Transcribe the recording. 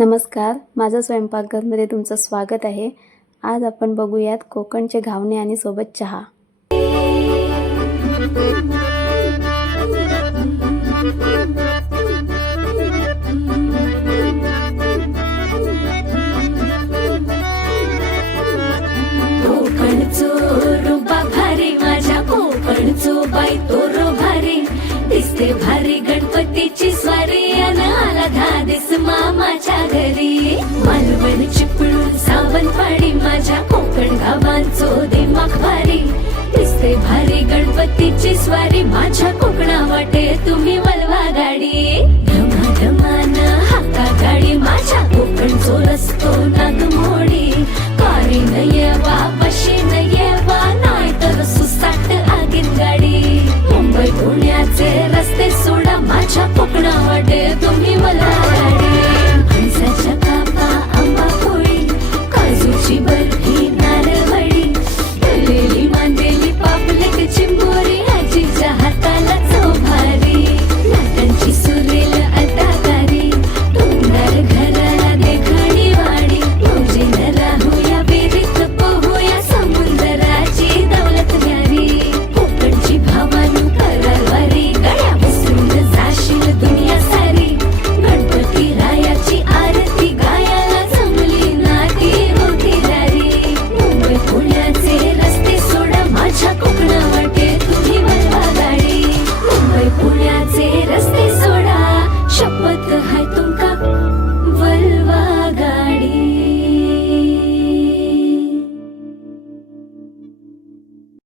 नमस्कार माझं स्वयंपाकघरमध्ये तुमचं स्वागत आहे. आज आपण बघूयात कोकणचे घावणे आणि सोबत चहा. भारी माझ्या कोकणचो बाई तो रो भारी दिसते भारी. 你的夜晚